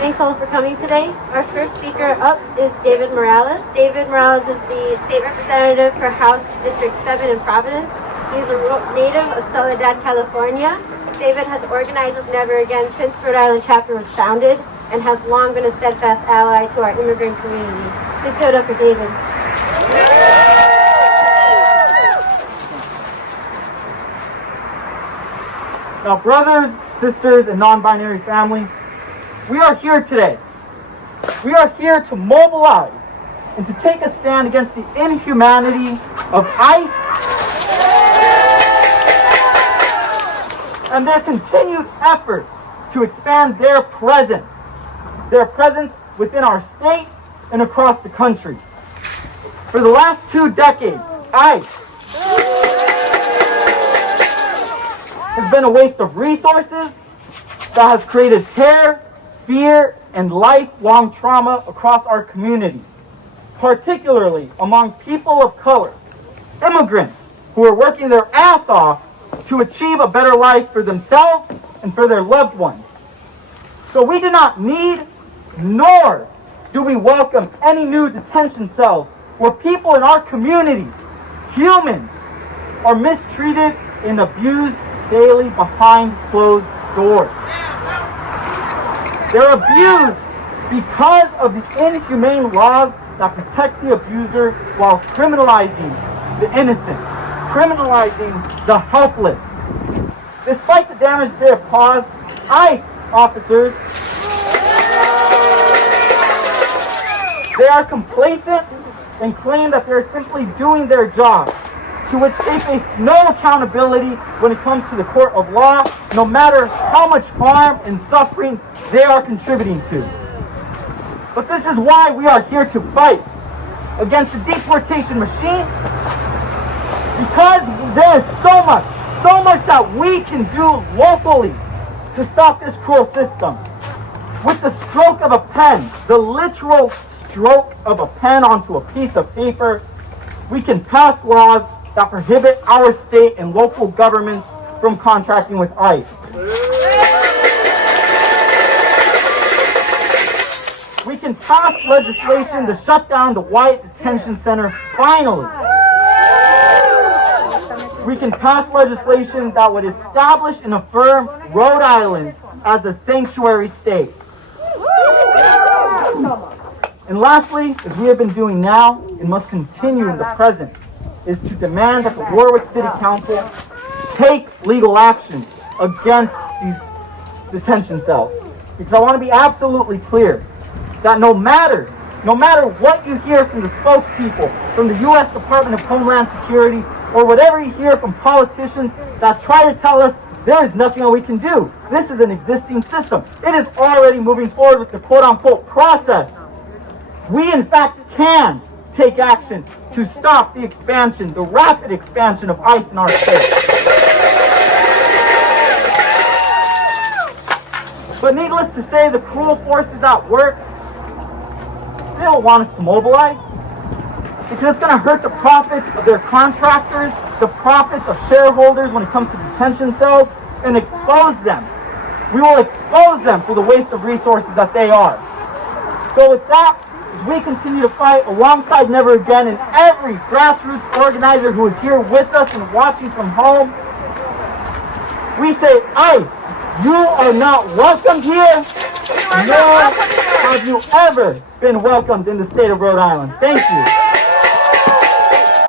Thanks all for coming today. Our first speaker up is David Morales. David Morales is the state representative for House District 7 in Providence. He's a native of Soledad, California. David has organized with Never Again since Rhode Island chapter was founded and has long been a steadfast ally to our immigrant community. Please give it up for David. Now, brothers, sisters, and non-binary families, we are here today. We are here to mobilize and to take a stand against the inhumanity of ICE and their continued efforts to expand their presence within our state and across the country. For the last 2 decades, ICE has been a waste of resources that has created terror, fear, and lifelong trauma across our communities, particularly among people of color, immigrants who are working their ass off to achieve a better life for themselves and for their loved ones. So we do not need, nor do we welcome any new detention cells where people in our communities, humans, are mistreated and abused daily behind closed doors. They're abused because of the inhumane laws that protect the abuser while criminalizing the innocent, criminalizing the helpless. Despite the damage they have caused, ICE officers, they are complacent and claim that they're simply doing their job, to which they face no accountability when it comes to the court of law, no matter how much harm and suffering they are contributing to. But this is why we are here to fight against the deportation machine, because there is so much that we can do locally to stop this cruel system. With the stroke of a pen, the literal stroke of a pen onto a piece of paper, we can pass laws that prohibit our state and local governments from contracting with ICE. We can pass legislation to shut down the Wyatt Detention Center finally. We can pass legislation that would establish and affirm Rhode Island as a sanctuary state. And lastly, as we have been doing now and must continue in the present, is to demand that the Warwick City Council take legal action against these detention cells. Because I want to be absolutely clear that no matter what you hear from the spokespeople, from the U.S. Department of Homeland Security, or whatever you hear from politicians that try to tell us there is nothing that we can do. This is an existing system. It is already moving forward with the quote-unquote process. We, in fact, can take action to stop the expansion, the rapid expansion of ICE in our state. But needless to say, the cruel forces at work, they don't want us to mobilize, because it's going to hurt the profits of their contractors, the profits of shareholders when it comes to detention cells, and expose them. We will expose them for the waste of resources that they are. So with that, as we continue to fight alongside Never Again and every grassroots organizer who is here with us and watching from home, we say, ICE, you are not welcomed here, nor have you ever been welcomed in the state of Rhode Island. Thank you.